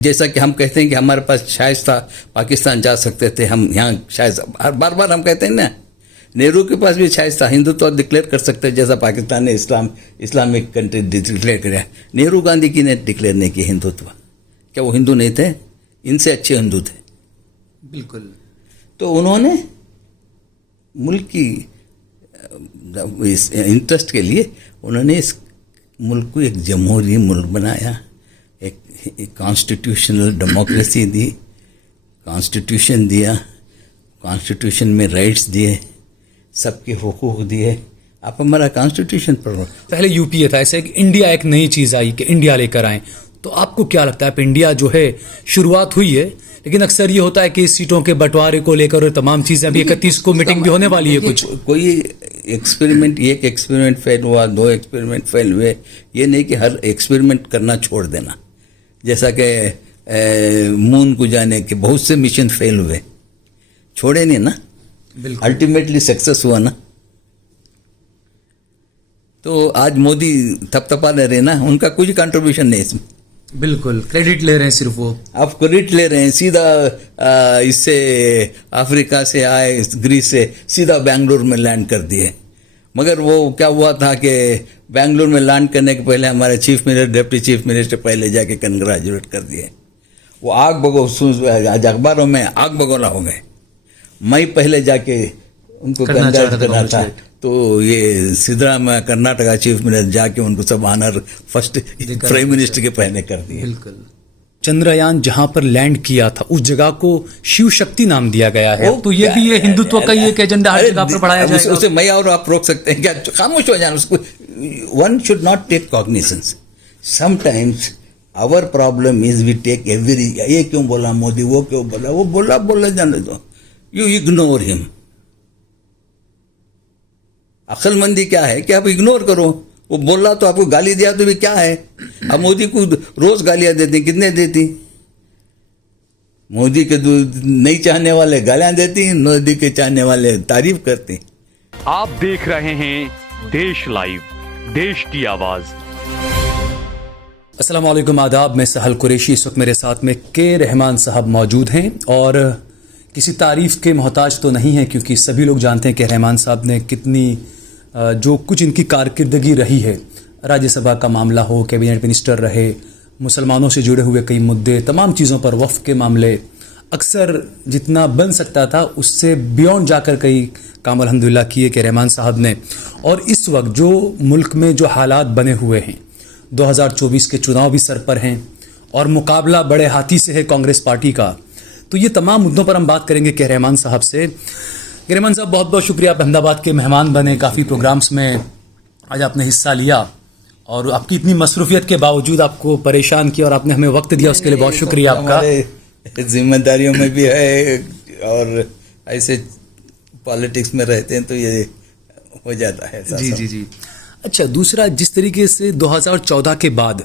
जैसा कि हम कहते हैं कि हमारे पास शाइस्ता पाकिस्तान जा सकते थे, हम यहाँ शाइस्ता बार बार हम कहते हैं ना, नेहरू के पास भी शाइस्ता हिंदुत्व डिक्लेयर कर सकते हैं जैसा पाकिस्तान ने इस्लामिक कंट्री डिक्लेयर किया। नेहरू गांधी की ने डिक्लेयर नहीं किया हिंदुत्व। क्या वो हिंदू नहीं थे? इनसे अच्छे हिंदू थे। बिल्कुल। तो उन्होंने मुल्क की इस इंटरेस्ट के लिए उन्होंने इस मुल्क को एक जमहूरी मुल्क बनाया, एक कॉन्स्टिट्यूशनल डेमोक्रेसी दी, कॉन्स्टिट्यूशन दिया, कॉन्स्टिट्यूशन में राइट्स दिए, सबके हुकूक दिए। आप हमारा कॉन्स्टिट्यूशन पढ़ो। पहले यूपीए था, ऐसे इंडिया एक नई चीज़ आई कि इंडिया लेकर आए, तो आपको क्या लगता है? इंडिया जो है शुरुआत हुई है, लेकिन अक्सर ये होता है कि सीटों के बंटवारे को लेकर और तमाम चीज़ें, अभी 31 को मीटिंग भी होने वाली है। कुछ कोई एक्सपेरिमेंट, एक एक्सपेरिमेंट फेल हुआ, 2 एक्सपेरिमेंट फेल हुए, ये नहीं कि हर एक्सपेरिमेंट करना छोड़ देना। जैसा कि मून को जाने के बहुत से मिशन फेल हुए, छोड़े नहीं ना, अल्टीमेटली सक्सेस हुआ ना। तो आज मोदी थपथपा ले रहे ना, उनका कुछ कंट्रीब्यूशन नहीं इसमें। बिल्कुल, क्रेडिट ले रहे हैं सिर्फ वो। आप क्रेडिट ले रहे हैं, सीधा इससे अफ्रीका से आए, ग्रीस से सीधा बेंगलुरु में लैंड कर दिए। मगर वो क्या हुआ था कि बेंगलुरु में लैंड करने के पहले हमारे chief minister, deputy chief minister पहले जाके कंग्रेचुलेट कर दिए। वो आग बगो, आज अखबारों में आग बगोला हो गए। मैं पहले जाके उनको कंग्रेचुलेट करना था, तो ये सिद्धरामैया कर्नाटका चीफ मिनिस्टर जाके उनको सब ऑनर फर्स्ट प्राइम मिनिस्टर के पहले कर दिए। बिल्कुल। चंद्रयान जहां पर लैंड किया था उस जगह को शिव शक्ति नाम दिया गया है, तो ये भी ये हिंदुत्व का एक एजेंडा हर जगह पर बढ़ाया जाएगा। उसे मैं और आप रोक सकते हैं क्या? खामोश हो जाना उसको। One should not take cognizance. Sometimes our problem is we take every, ये क्यों बोला मोदी, वो क्यों बोला, वो बोला जाने दो, यू इग्नोर हिम। अक्लमंदी क्या है कि आप इग्नोर करो। वो बोला तो आपको गाली दिया तो भी क्या है? अब मोदी को रोज गालियां देती, कितने देती? मोदी के नहीं चाहने वाले गालियां देती, मोदी के चाहने वाले तारीफ करते। आप देख रहे हैं देश लाइव, देश की आवाज। अस्सलाम वालेकुम, आदाब। मैं सहल कुरैशी, इस वक्त मेरे साथ में के रहमान साहब मौजूद हैं और किसी तारीफ के मोहताज तो नहीं है, क्योंकि सभी लोग जानते हैं कि रहमान साहब ने कितनी जो कुछ इनकी कारकिर्दगी रही है, राज्यसभा का मामला हो, कैबिनेट मिनिस्टर रहे, मुसलमानों से जुड़े हुए कई मुद्दे, तमाम चीज़ों पर, वफ़ के मामले, अक्सर जितना बन सकता था उससे बियॉन्ड जाकर कई काम अल्हम्दुलिल्लाह किए कि रहमान साहब ने। और इस वक्त जो मुल्क में जो हालात बने हुए हैं, 2024 के चुनाव भी सर पर हैं और मुकाबला बड़े हाथी से है कांग्रेस पार्टी का, तो ये तमाम मुद्दों पर हम बात करेंगे के रहमान साहब से। रहमान साहब, बहुत बहुत शुक्रिया, आप अहमदाबाद के मेहमान बने, काफ़ी प्रोग्राम्स में आज आपने हिस्सा लिया और आपकी इतनी मसरूफियत के बावजूद आपको परेशान किया और आपने हमें वक्त दिया, उसके लिए बहुत शुक्रिया आपका। जिम्मेदारियों में भी है और ऐसे पॉलिटिक्स में रहते हैं तो ये हो जाता है। जी। अच्छा, दूसरा, जिस तरीके से 2014 के बाद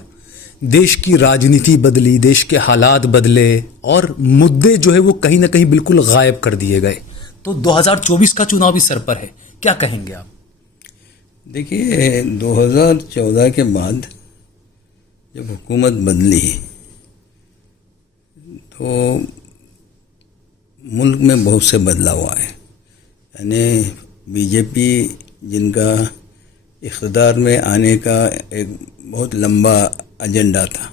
देश की राजनीति बदली, देश के हालात बदले और मुद्दे जो है वो कहीं ना कहीं बिल्कुल गायब कर दिए गए, तो 2024 का चुनाव भी सर पर है, क्या कहेंगे आप? देखिए, 2014 के बाद जब हुकूमत बदली तो मुल्क में बहुत से बदलाव आए। यानी बीजेपी, जिनका इक़्तिदार में आने का एक बहुत लंबा एजेंडा था,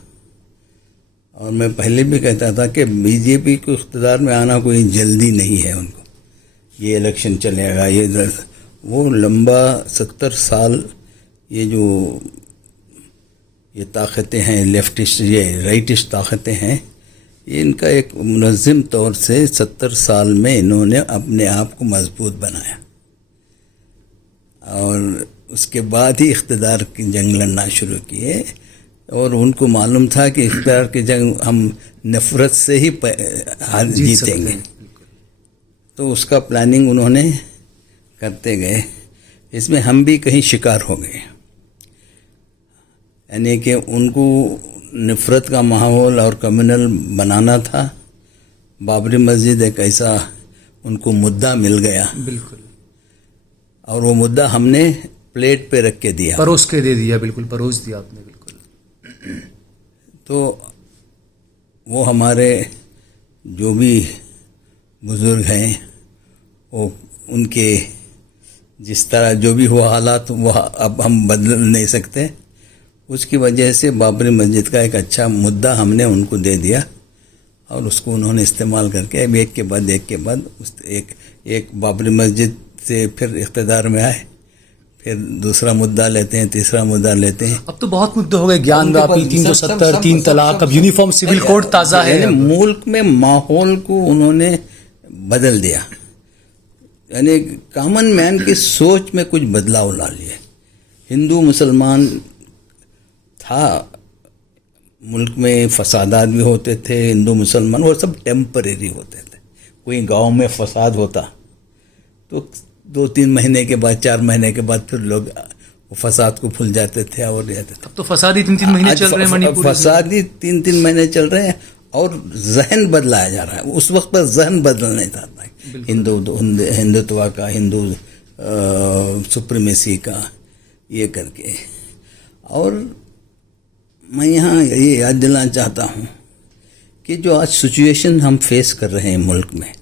और मैं पहले भी कहता था कि बीजेपी को इक़्तिदार में आना कोई जल्दी नहीं है, उनको ये इलेक्शन चलेगा, ये वो लंबा 70 साल ये जो ये ताकतें हैं, लेफ्टिस्ट, ये राइटिस्ट ताकतें हैं, इनका एक मुनज़्ज़म तौर से 70 साल में इन्होंने अपने आप को मजबूत बनाया और उसके बाद ही इक़्तिदार की जंग लड़ना शुरू किए। और उनको मालूम था कि इक़्तिदार की जंग हम नफ़रत से ही जीतेंगे, तो उसका प्लानिंग उन्होंने करते गए। इसमें हम भी कहीं शिकार हो गए, यानी कि उनको नफ़रत का माहौल और कम्युनल बनाना था। बाबरी मस्जिद एक ऐसा उनको मुद्दा मिल गया, बिल्कुल, और वो मुद्दा हमने प्लेट पे रख के दिया, परोस के दे दिया, बिल्कुल परोस दिया आपने, बिल्कुल। तो वो हमारे जो भी बुज़ुर्ग हैं वो उनके जिस तरह जो भी हुआ हालात वह अब हम बदल नहीं सकते। उसकी वजह से बाबरी मस्जिद का एक अच्छा मुद्दा हमने उनको दे दिया और उसको उन्होंने इस्तेमाल करके अब एक के बाद एक बाबरी मस्जिद से फिर इक़्तिदार में आए, फिर दूसरा मुद्दा लेते हैं, तीसरा मुद्दा लेते हैं। अब तो बहुत मुद्दे हो गए, ज्ञान व्यापी, 370, 3 तलाक, अब यूनिफॉर्म सिविल कोड ताज़ा है। मुल्क में माहौल को उन्होंने बदल दिया, यानी कॉमन मैन की सोच में कुछ बदलाव ला लिए। हिंदू मुसलमान था, मुल्क में फसादात भी होते थे, हिंदू मुसलमान वो सब टेम्परेरी होते थे। कोई गांव में फसाद होता तो 2-3 महीने के बाद, 4 महीने के बाद फिर लोग वो फसाद को भूल जाते थे और रहते थे। अब तो फसादी 3-3 महीने चल रहे हैं मणिपुर, फसादी 3-3 महीने चल रहे हैं और जहन बदलाया जा रहा है। उस वक्त पर जहन बदलना नहीं था, हिंदुत्व का, हिंदू सुप्रीमेसी का, ये करके। और मैं यहाँ ये याद दिलाना चाहता हूँ कि जो आज सिचुएशन हम फेस कर रहे हैं मुल्क में,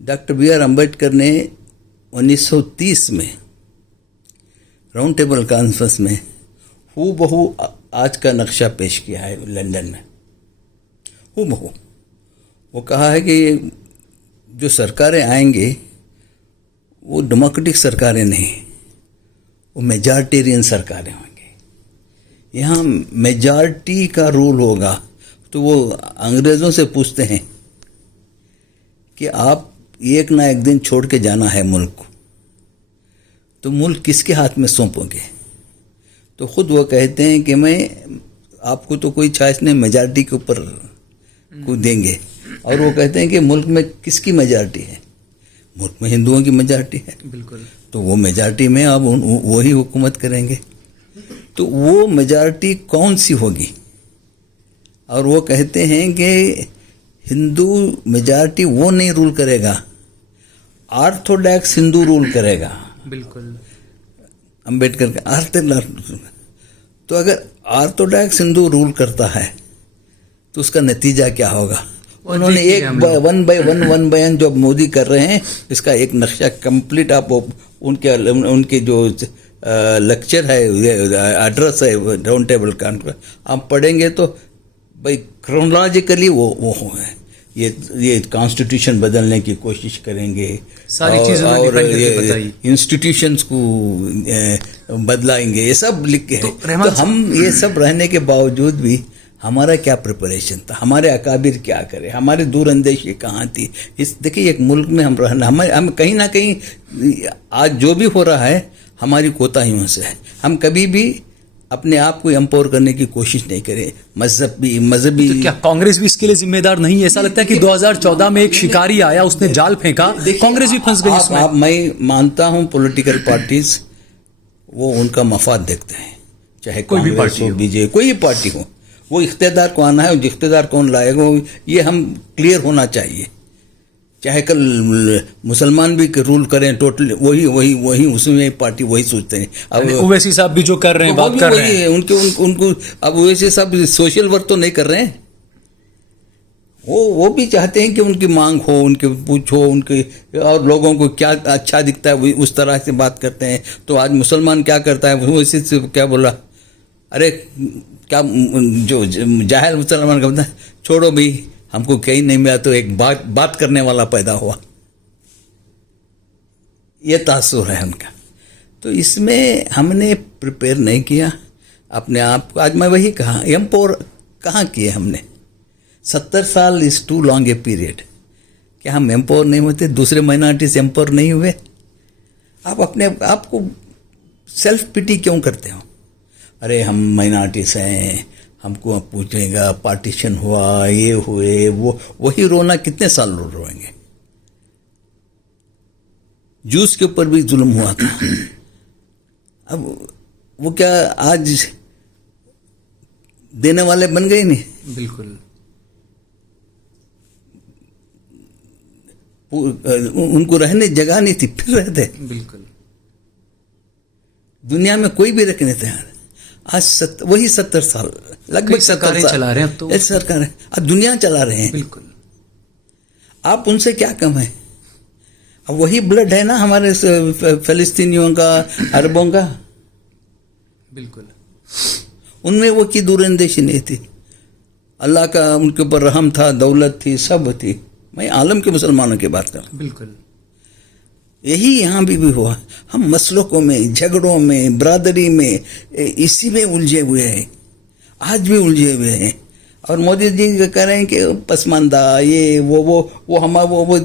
डॉक्टर B.R. अम्बेडकर ने 1930 में राउंड टेबल कॉन्फ्रेंस में हूबहू आज का नक्शा पेश किया है लंदन में। हूबहू वो कहा है कि जो सरकारें आएंगे वो डेमोक्रेटिक सरकारें नहीं, वो मेजॉरिटेरियन सरकारें होंगी। यहाँ मेजॉरिटी का रूल होगा। तो वो अंग्रेज़ों से पूछते हैं कि आप एक ना एक दिन छोड़ के जाना है मुल्क को, तो मुल्क किसके हाथ में सौंपोगे? तो ख़ुद वो कहते हैं कि मैं आपको तो कोई चॉइस नहीं, मेजॉरिटी के ऊपर को देंगे। और वो कहते हैं कि मुल्क में किसकी मेजॉरिटी है? मुल्क में हिंदुओं की मेजॉरिटी है। बिल्कुल। तो वो मेजॉरिटी में अब वही हुकूमत करेंगे। तो वो मेजॉरिटी कौन सी होगी? और वो कहते हैं कि हिंदू मेजॉरिटी वो नहीं रूल करेगा, ऑर्थोडॉक्स हिंदू रूल करेगा। बिल्कुल। अम्बेडकर का ऑर्थोडॉक्स। तो अगर ऑर्थोडॉक्स हिंदू रूल करता है तो उसका नतीजा क्या होगा? उन्होंने वन बाय वन जो मोदी कर रहे हैं, इसका एक नक्शा कंप्लीट आप उनके जो लेक्चर है, एड्रेस है राउंड टेबल कॉन्फ्रेंस, आप पढ़ेंगे तो भाई क्रोनोलॉजिकली वो है। ये कॉन्स्टिट्यूशन बदलने की कोशिश करेंगे, सारी चीज़ें और ये इंस्टीट्यूशंस को बदलाएंगे, ये सब लिख के है। तो हम ये सब रहने के बावजूद भी हमारा क्या प्रिपरेशन था, हमारे अकाबिर क्या करे, हमारी दूरअंदेशी कहाँ थी? देखिए एक मुल्क में हम रहना, हम कहीं ना कहीं आज जो भी हो रहा है हमारी कोताहियों से है। हम कभी भी अपने आप को एम्पावर करने की कोशिश नहीं करें। मजहबी तो क्या कांग्रेस भी इसके लिए जिम्मेदार नहीं है? ऐसा लगता है कि 2014 में एक शिकारी आया, उसने जाल फेंका, कांग्रेस भी फंस गई इसमें। मैं मानता हूं पॉलिटिकल पार्टीज वो उनका मफाद देखते हैं, चाहे कोई भी पार्टी हो, बीजेपी, कोई भी पार्टी हो, वो इख्तियार को आना है, इख्तियार कौन लाएगा ये हम क्लियर होना चाहिए। चाहे कल मुसलमान भी रूल करें टोटल, वही उसमें पार्टी वही सोचते हैं। अब ओवैसी साहब भी जो कर रहे हैं, बात कर रहे हैं, उनको अब ओवैसी साहब सोशल वर्क तो नहीं कर रहे हैं। वो भी चाहते हैं कि उनकी मांग हो, उनके पूछो, उनके और लोगों को क्या अच्छा दिखता है उस तरह से बात करते हैं। तो आज मुसलमान क्या करता है, वो इसी से क्या बोला, अरे क्या जो जाहिल मुसलमान कहता है, छोड़ो भाई हमको कहीं नहीं मिला तो एक बात करने वाला पैदा हुआ, ये तासुर है उनका। तो इसमें हमने प्रिपेयर नहीं किया अपने आप को। आज मैं वही कहा, एम्पावर कहाँ किए हमने? 70 साल is too long a period. क्या हम एम्पावर नहीं होते? दूसरे माइनॉरिटीज एम्पावर नहीं हुए? आप अपने आप को सेल्फ पिटी क्यों करते हो? अरे हम माइनॉरिटीज हैं, हमको अब पूछेगा, पार्टीशन हुआ, ये हुए, वही रोना कितने साल रोएंगे? जूस के ऊपर भी जुल्म हुआ था। अब वो क्या आज देने वाले बन गए नहीं? बिल्कुल। उनको रहने जगह नहीं थी, फिर रहते। बिल्कुल। दुनिया में कोई भी रखने तैयार। आज वही 70 साल, लगभग कई 70 सरकारें साल चला रहे हैं अब तो। ऐसी सरकार है, अब दुनिया चला रहे हैं। बिल्कुल। आप उनसे क्या कम है? अब वही ब्लड है ना हमारे फिलिस्तीनियों का, अरबों का। बिल्कुल। उनमें वो की दूरंदेशी नहीं थी, अल्लाह का उनके ऊपर रहम था, दौलत थी, सब थी। मैं आलम के मुसलमानों की बात कर रहा हूँ। बिल्कुल। यही यहाँ भी हुआ। हम मसलों में, झगड़ों में, बरादरी में, इसी में उलझे हुए हैं, आज भी उलझे हुए हैं। और मोदी जी कह रहे हैं कि पसमानदा, ये वो हमारा वो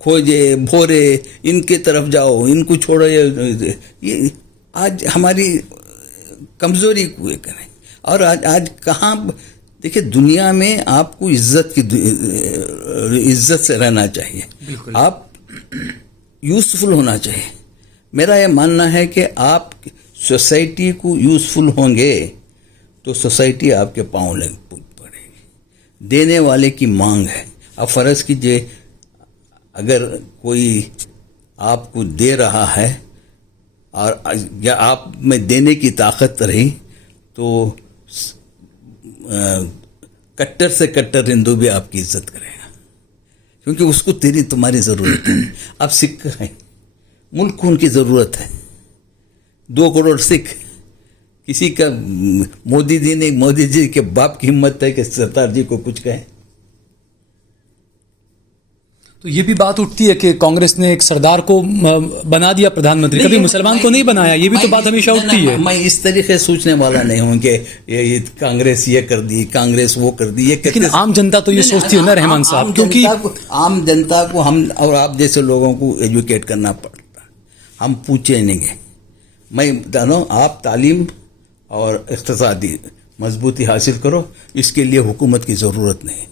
खोजे भोरे, इनके तरफ जाओ, इनको छोड़ो, ये आज हमारी कमजोरी को करें। और आज कहाँ, देखिए दुनिया में आपको इज्जत से रहना चाहिए, आप यूज़फुल होना चाहिए। मेरा यह मानना है कि आप सोसाइटी को यूज़फुल होंगे तो सोसाइटी आपके पाँव लग पड़ेगी। देने वाले की मांग है। अब फ़र्ज़ कीजिए अगर कोई आपको दे रहा है और या आप में देने की ताकत रही तो कट्टर से कट्टर हिंदू भी आपकी इज्जत करेगा, क्योंकि उसको तुम्हारी ज़रूरत है। आप सिख हैं, मुल्क को उनकी ज़रूरत है। 2 करोड़ सिख, किसी का मोदी जी के बाप की हिम्मत है कि सरदार जी को कुछ कहें? तो ये भी बात उठती है कि कांग्रेस ने एक सरदार को बना दिया प्रधानमंत्री, कभी मुसलमान को नहीं बनाया। ये भी तो बात हमेशा उठती है। मैं इस तरीके से सोचने वाला नहीं हूं कि ये कांग्रेस ये कर दी, कांग्रेस वो कर दी। लेकिन आम जनता तो ये सोचती है ना रहमान साहब, क्योंकि आम जनता को हम और आप जैसे लोगों को एजुकेट करना पड़ता। हम पूछे नहीं। मैं बता रहा हूं, आप तालीम और इक़्तिसादी मजबूती हासिल करो, इसके लिए हुकूमत की ज़रूरत नहीं।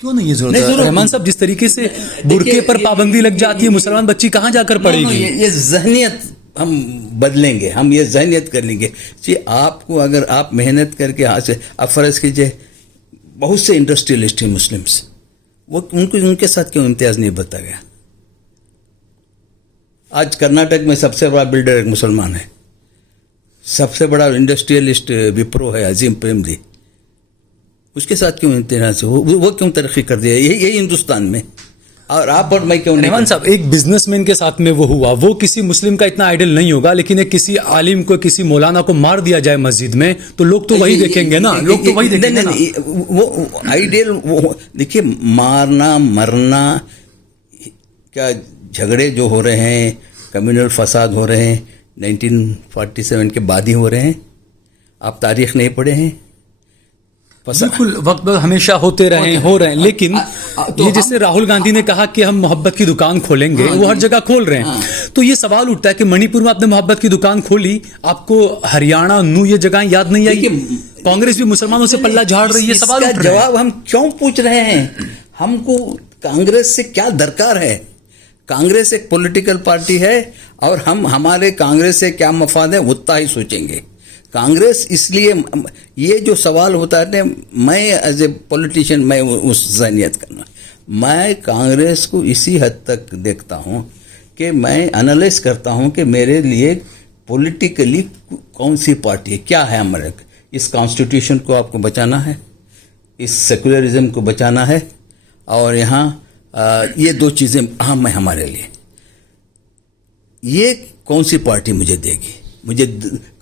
क्यों नहीं ये जरूरत है रहमान साहब? जिस तरीके से बुर्के पर पाबंदी लग जाती है, मुसलमान बच्ची कहाँ जाकर पढ़ेगी? ये जहनियत हम बदलेंगे, हम ये जहनियत कर लेंगे कि आपको अगर आप मेहनत करके हासिल, अब फ़र्ज़ कीजिए बहुत से इंडस्ट्रियलिस्ट हैं मुस्लिम्स, वो उनके साथ क्यों इम्तियाज़ नहीं बता गया? आज कर्नाटक में सबसे बड़ा बिल्डर एक मुसलमान है, सबसे बड़ा इंडस्ट्रियलिस्ट विप्रो है अजीम प्रेमजी, उसके साथ क्यों इम्तियाज? वो क्यों तरक्की कर दिया? यही हिंदुस्तान में। और आप और मैं क्यों नहीं? रहमान साहब, एक बिजनेसमैन के साथ में वो हुआ, वो किसी मुस्लिम का इतना आइडल नहीं होगा, लेकिन एक किसी आलिम को, किसी मौलाना को मार दिया जाए मस्जिद में, तो लोग तो वही देखेंगे ना, लोग तो वही देखेंगे ना। वो आइडियल, वो देखिए मारना मरना, क्या झगड़े जो हो रहे हैं, कम्युनल फसाद हो रहे हैं, 1947 के बाद ही हो रहे हैं। आप तारीख नहीं पढ़े हैं? बिल्कुल, वक्त हमेशा होते रहे, हो रहे हैं। लेकिन ये जैसे राहुल गांधी ने कहा कि हम मोहब्बत की दुकान खोलेंगे, वो हर जगह खोल रहे हैं। तो ये सवाल उठता है कि मणिपुर में आपने मोहब्बत की दुकान खोली, आपको हरियाणा, नू, ये जगह याद नहीं आई? कांग्रेस भी मुसलमानों से पल्ला झाड़ रही है। सवाल का जवाब हम क्यों पूछ रहे हैं? हमको कांग्रेस से क्या दरकार है? कांग्रेस एक पॉलिटिकल पार्टी है और हम हमारे कांग्रेस से क्या मफाद है उतना ही सोचेंगे। कांग्रेस, इसलिए ये जो सवाल होता है, मैं एज ए पॉलिटिशियन मैं उस जहनियत करना, मैं कांग्रेस को इसी हद तक देखता हूँ कि मैं एनालाइज करता हूँ कि मेरे लिए पॉलिटिकली कौन सी पार्टी है, क्या है हमारे। इस कॉन्स्टिट्यूशन को आपको बचाना है, इस सेकुलरिज्म को बचाना है, और यहाँ ये 2 चीज़ें अहम है हमारे लिए। ये कौन सी पार्टी मुझे देगी, मुझे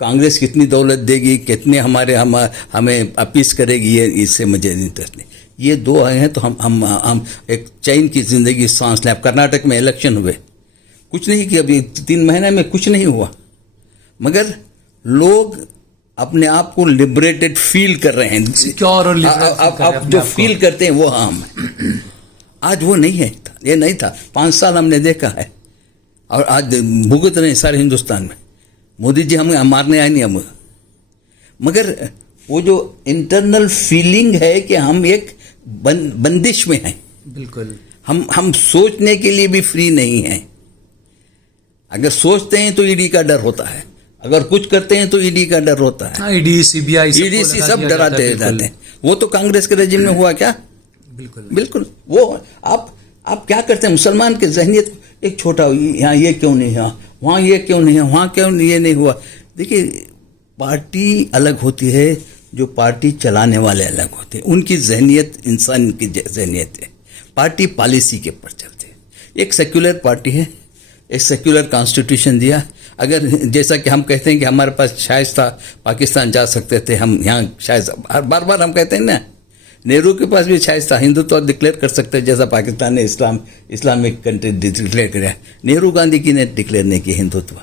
कांग्रेस कितनी दौलत देगी, कितने हमें अपीस करेगी, ये इससे मुझे इंटरेस्ट नहीं। ये 2 हैं तो हम एक चैन की ज़िंदगी सांस लें। अब कर्नाटक में इलेक्शन हुए, कुछ नहीं किया, अभी 3 महीने में कुछ नहीं हुआ, मगर लोग अपने आप को लिबरेटेड फील कर रहे हैं, सिक्योर और आप जो फील करते हैं वो हम आज वो नहीं है, ये नहीं था। 5 साल हमने देखा है और आज भुगत रहे हैं सारे हिंदुस्तान में। मोदी जी हमें मारने आए नहीं हम, मगर वो जो इंटरनल फीलिंग है कि हम एक बंदिश में हैं। बिल्कुल, हम सोचने के लिए भी फ्री नहीं हैं। अगर सोचते हैं तो ईडी का डर होता है, अगर कुछ करते हैं तो ईडी का डर होता है। ईडी, सीबीआई, ईडी सब डराते जाते हैं। वो तो कांग्रेस के रेजिम में हुआ क्या? बिल्कुल। वो आप क्या करते हैं? मुसलमान के जहनियत एक छोटा, यहाँ ये क्यों नहीं है, वहाँ ये क्यों नहीं है, वहाँ क्यों ये नहीं हुआ। देखिए पार्टी अलग होती है, जो पार्टी चलाने वाले अलग होते हैं। उनकी जहनियत इंसान की जहनियत है, पार्टी पॉलिसी के ऊपर चलते हैं। एक सेक्युलर पार्टी है, एक सेक्युलर कॉन्स्टिट्यूशन दिया। अगर जैसा कि हम कहते हैं कि हमारे पास शाइस्ता पाकिस्तान जा सकते थे, हम यहाँ शायद बार बार हम कहते हैं ना, नेहरू के पास भी शाइस्ता हिंदुत्व डिक्लेयर कर सकते हैं, जैसा पाकिस्तान ने इस्लामिक कंट्री डिक्लेयर किया। नेहरू गांधी की ने डिक्लेयर नहीं किया हिंदुत्व।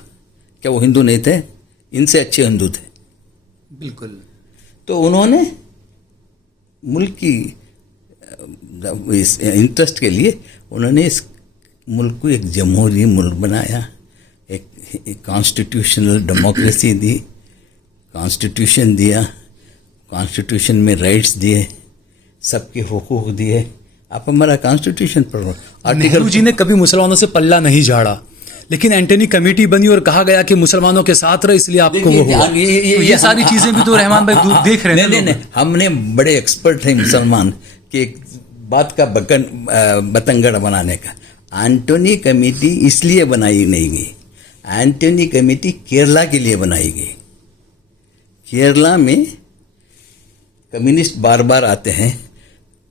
क्या वो हिंदू नहीं थे? इनसे अच्छे हिंदू थे। बिल्कुल। तो उन्होंने मुल्क की इस इंटरेस्ट के लिए उन्होंने इस मुल्क को एक जमहूरी मुल्क बनाया, एक कॉन्स्टिट्यूशनल डेमोक्रेसी दी, कॉन्स्टिट्यूशन दिया, कॉन्स्टिट्यूशन में राइट्स दिए, सबके हुकूक दिए। आप हमारा कॉन्स्टिट्यूशन पढ़ो। नेहरू जी ने कभी मुसलमानों से पल्ला नहीं झाड़ा, लेकिन एंटनी कमेटी बनी और कहा गया कि मुसलमानों के साथ रहे, इसलिए आपको वो हुआ। ये सारी चीजें भी तो रहमान भाई देख रहे हैं। नहीं, हमने बड़े एक्सपर्ट हैं मुसलमान कि एक बात का बतंगड़ बनाने का। एंटनी कमेटी इसलिए बनाई नहीं गई, एंटनी कमेटी केरला के लिए बनाई गई। केरला में कम्युनिस्ट बार बार आते हैं,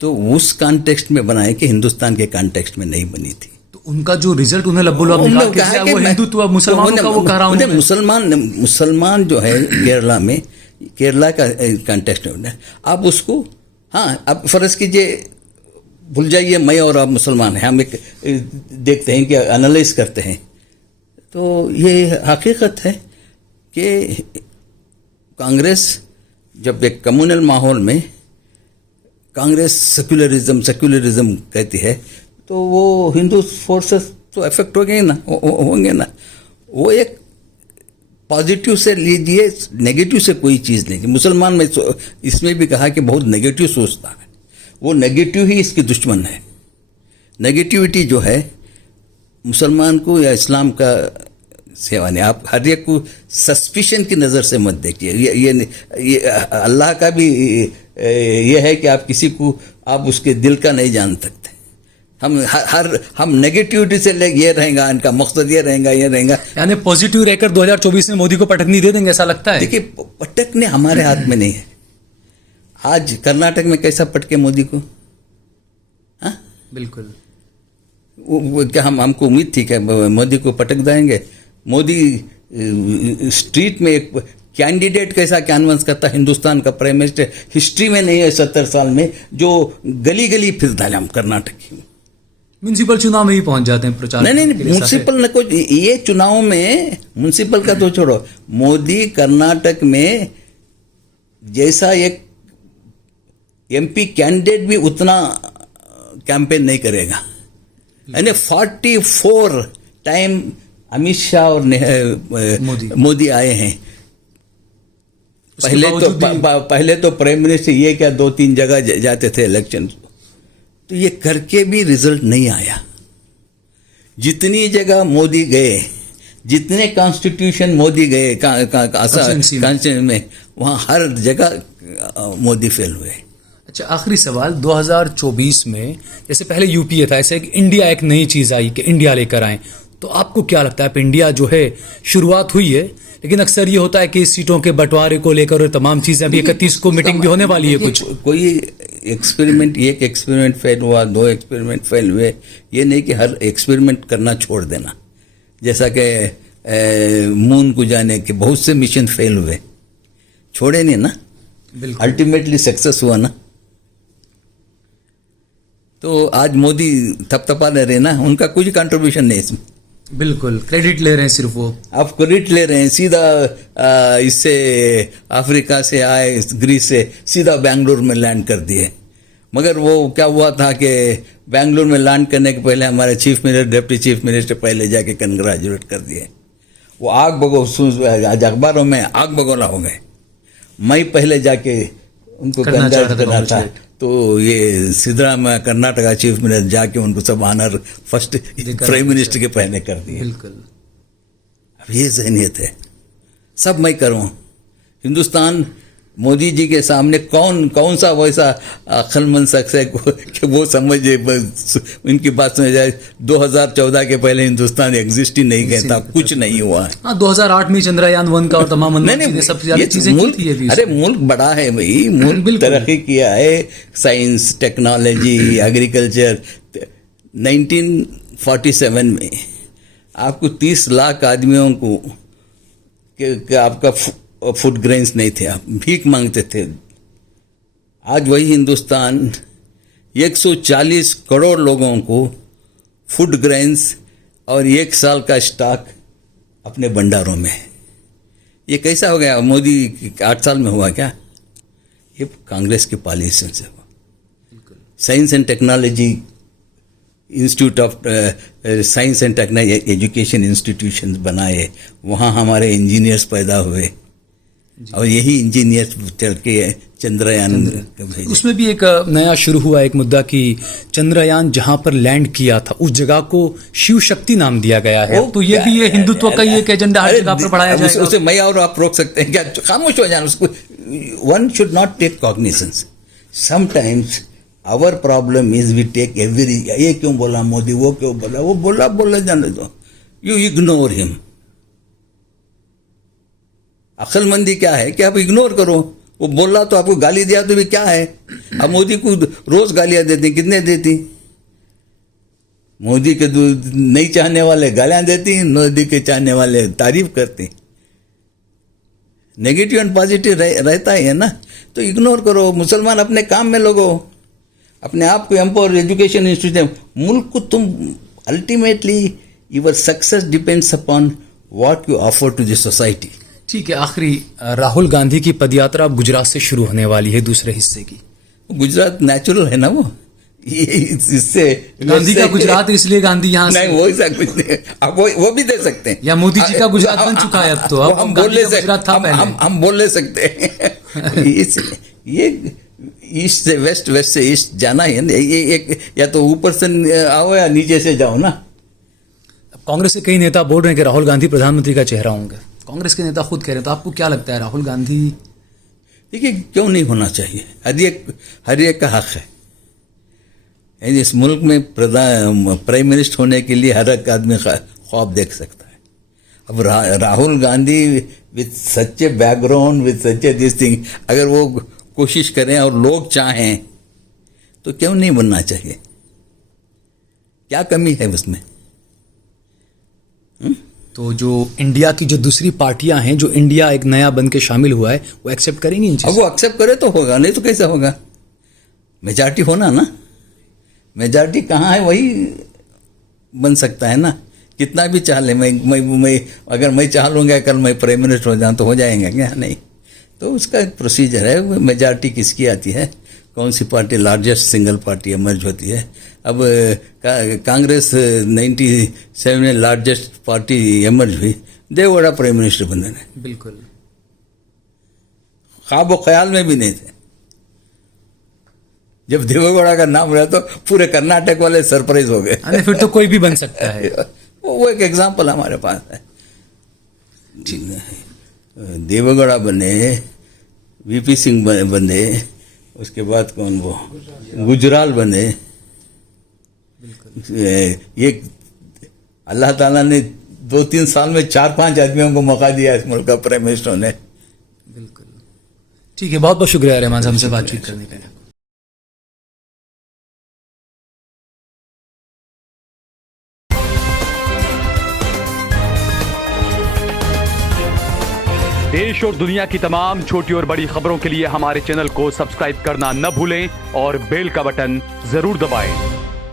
तो उस कॉन्टेक्स्ट में बनाए कि हिंदुस्तान के कॉन्टेक्स्ट में नहीं बनी थी। तो उनका जो रिजल्ट उन्हें लब्बुल वो हिंदुत्व मुसलमानों का वो कह रहा हूं। मुसलमान जो है केरला में, केरला का कॉन्टेक्स्ट में आप उसको, हाँ, अब फर्ज कीजिए, भूल जाइए मैं और आप मुसलमान हैं, हम एक देखते हैं कि एनालाइज करते हैं, तो ये हकीकत है कि कांग्रेस जब एक कम्युनल माहौल में कांग्रेस सेक्युलरिज्म कहती है, तो वो हिंदू फोर्सेस तो इफेक्ट होंगे ना। वो एक पॉजिटिव से लीजिए, नेगेटिव से कोई चीज़ नहीं। मुसलमान में इसमें भी कहा कि बहुत नेगेटिव सोचता है, वो नेगेटिव ही इसकी दुश्मन है। नेगेटिविटी जो है मुसलमान को या इस्लाम का सेवा नहीं। आप हर एक को सस्पिशन की नज़र से मत देखिए। ये अल्लाह का भी ये है कि आप किसी को आप उसके दिल का नहीं जान सकते। हम नेगेटिविटी से ले, ये रहेगा इनका मकसद, ये रहेगा। यानी पॉजिटिव रहकर 2024 में मोदी को पटकनी दे देंगे, ऐसा लगता है? देखिए, पटकने हमारे हाथ में नहीं है। आज कर्नाटक में कैसा पटके मोदी को? हाँ, बिल्कुल। क्या हमको उम्मीद थी कि मोदी को पटक देंगे? मोदी स्ट्रीट में एक कैंडिडेट कैसा कैनवस करता, हिंदुस्तान का प्राइम मिनिस्टर हिस्ट्री में नहीं है 70 साल में, जो गली गली फिरता है हम कर्नाटक की। म्यूनिसिपल चुनाव में ही पहुंच जाते हैं प्रचार। नहीं, म्यूनिसिपल न कुछ, ये चुनाव में म्यूनिसिपल का तो छोड़ो, मोदी कर्नाटक में जैसा एक एमपी कैंडिडेट भी उतना कैंपेन नहीं करेगा। यानी 44 टाइम अमित शाह और मोदी आए हैं। पहले तो प्राइम मिनिस्टर ये क्या 2-3 जगह जाते थे इलेक्शन, तो ये करके भी रिजल्ट नहीं आया। जितनी जगह मोदी गए, जितने कॉन्स्टिट्यूशन मोदी गए कॉन्स्टिट्यूशन में, वहाँ हर जगह मोदी फेल हुए। अच्छा, आखिरी सवाल, 2024 में जैसे पहले यूपीए था, ऐसे इंडिया एक नई चीज़ आई कि इंडिया लेकर आए, तो आपको क्या लगता है? इंडिया जो है शुरुआत हुई है, लेकिन अक्सर ये होता है कि सीटों के बंटवारे को लेकर और तमाम चीज़ें, अभी 31 को मीटिंग भी होने वाली है। कुछ कोई एक्सपेरिमेंट, एक एक्सपेरिमेंट फेल हुआ, 2 एक्सपेरिमेंट फेल हुए, ये नहीं कि हर एक्सपेरिमेंट करना छोड़ देना। जैसा कि मून को जाने के बहुत से मिशन फेल हुए, छोड़े नहीं ना, अल्टीमेटली सक्सेस हुआ ना। तो आज मोदी थपथपा ले रहे ना, उनका कुछ कंट्रीब्यूशन नहीं इसमें। बिल्कुल, क्रेडिट ले रहे हैं सिर्फ वो। आप क्रेडिट ले रहे हैं, सीधा इससे अफ्रीका से आए, ग्रीस से सीधा बेंगलुरु में लैंड कर दिए। मगर वो क्या हुआ था कि बेंगलुरु में लैंड करने के पहले हमारे chief minister, deputy chief minister पहले जाके कंग्रेचुलेट कर दिए। वो आग बगोला, अखबारों में आग बगोला हो गए। मैं पहले जाके उनको कंग्रेचुलेट करना था, तो ये सिद्धरामैया कर्नाटका चीफ मिनिस्टर जाके उनको सब ऑनर फर्स्ट प्राइम मिनिस्टर के पहले कर दिए। बिल्कुल, अब ये जहनियत है, सब मैं करूँ। हिंदुस्तान मोदी जी के सामने कौन सा वैसा अक्लमंद शख्स है कि वो समझे, उनकी बात समझ जाए। 2014 के पहले हिंदुस्तान एग्जिस्ट ही नहीं करता, कुछ नहीं हुआ है। हाँ, 2008 में चंद्रयान-1 का और तमाम सब चीजें की थी ये भी। अरे मुल्क बड़ा है भाई, मुल्क तरक्की किया है, साइंस, टेक्नोलॉजी, एग्रीकल्चर। 1947 में आपको 30 लाख आदमियों को कि आपका फूड ग्रेन्स नहीं थे, आप भीख मांगते थे। आज वही हिंदुस्तान 140 करोड़ लोगों को फूड ग्रेन्स और 1 साल का स्टॉक अपने भंडारों में है। ये कैसा हो गया? मोदी 8 साल में हुआ क्या? ये कांग्रेस के पॉलिसी से हुआ। Science and technology institute of science and technology education institutions बनाए, वहाँ हमारे इंजीनियर्स पैदा हुए और यही इंजीनियर्स चल के चंद्रयान उसमें भी एक नया शुरू हुआ एक मुद्दा कि चंद्रयान जहां पर लैंड किया था उस जगह को शिव शक्ति नाम दिया गया है। तो ये भी ये हिंदुत्व का ही एक एजेंडा हर जगह पर बढ़ाया जाएगा। उसे मैं और आप रोक सकते हैं क्या? खामोश हो जाना उसको। One should not take cognizance. Sometimes our problem is we take every, ये क्यों बोला मोदी, वो क्यों बोला, वो बोला जाने दो। You ignore him. अक्लमंदी क्या है कि आप इग्नोर करो। वो बोला तो आपको गाली दिया तो भी क्या है? अब मोदी को रोज गालियां देती, कितने देती? मोदी के नहीं चाहने वाले गालियां देती, मोदी के चाहने वाले तारीफ करते। नेगेटिव एंड पॉजिटिव रहता ही है ना, तो इग्नोर करो। मुसलमान अपने काम में लगो, अपने आप को एम्पावर, एजुकेशन इंस्टीट्यूट, मुल्क को तुम ultimately your success depends upon what you offer to the society. ठीक है, आखिरी राहुल गांधी की पदयात्रा अब गुजरात से शुरू होने वाली है, दूसरे हिस्से की। गुजरात नेचुरल है ना, वो इससे गांधी का गुजरात इसलिए गांधी यहाँ नहीं, वो ऐसा कुछ नहीं। आप वो भी दे सकते हैं, या मोदी जी का गुजरात बन चुका है अब तो। अब हम बोल ले सकते, हम बोल ले सकते हैं। ये ईस्ट से वेस्ट, वेस्ट से ईस्ट जाना है ना, ये एक या तो ऊपर से आओ या नीचे से जाओ ना। कांग्रेस के कई नेता बोल रहे हैं कि राहुल गांधी प्रधानमंत्री का चेहरा होंगे। कांग्रेस के नेता खुद कह रहे हैं, तो आपको क्या लगता है राहुल गांधी? देखिए, क्यों नहीं होना चाहिए? हर एक का हक है। इस मुल्क में प्राइम मिनिस्टर होने के लिए हर एक आदमी ख्वाब देख सकता है। अब राहुल गांधी विथ सच्चे बैकग्राउंड, विथ सच्चे दिस थिंग, अगर वो कोशिश करें और लोग चाहें तो क्यों नहीं बनना चाहिए? क्या कमी है उसमें? तो जो इंडिया की जो दूसरी पार्टियां हैं, जो इंडिया एक नया बन के शामिल हुआ है, वो एक्सेप्ट करेंगी इन चीज़ों? अब वो एक्सेप्ट करे तो होगा, नहीं तो कैसे होगा? मेजॉरिटी होना ना, मेजॉरिटी कहाँ है वही बन सकता है ना। कितना भी चाह ले, मैं अगर मैं चाह लूँगा कल मैं प्राइम मिनिस्टर हो जाऊँ तो हो जाएंगे क्या? नहीं। तो उसका एक प्रोसीजर है। मेजॉरिटी किसकी आती है, कौन सी party largest single party emerge होती है। अब कांग्रेस 97 में लार्जेस्ट पार्टी एमर्ज हुई, देवगौड़ा प्राइम मिनिस्टर बने। बिल्कुल, ख्वाब व ख्याल में भी नहीं थे। जब देवगौड़ा का नाम रहा तो पूरे कर्नाटक वाले सरप्राइज हो गए। फिर तो कोई भी बन सकता है। वो एक एग्जाम्पल हमारे पास है। देवगौड़ा बने, वीपी सिंह बने, उसके बाद कौन, वो गुजराल बने। ये अल्लाह ताला ने 2-3 साल में 4-5 आदमियों को मौका दिया इस मुल्क का प्राइम मिनिस्टर ने। बिल्कुल ठीक है, बहुत बहुत शुक्रिया रहमान साहब हमसे बातचीत करने के लिए। देश और दुनिया की तमाम छोटी और बड़ी खबरों के लिए हमारे चैनल को सब्सक्राइब करना न भूलें और बेल का बटन जरूर दबाएं।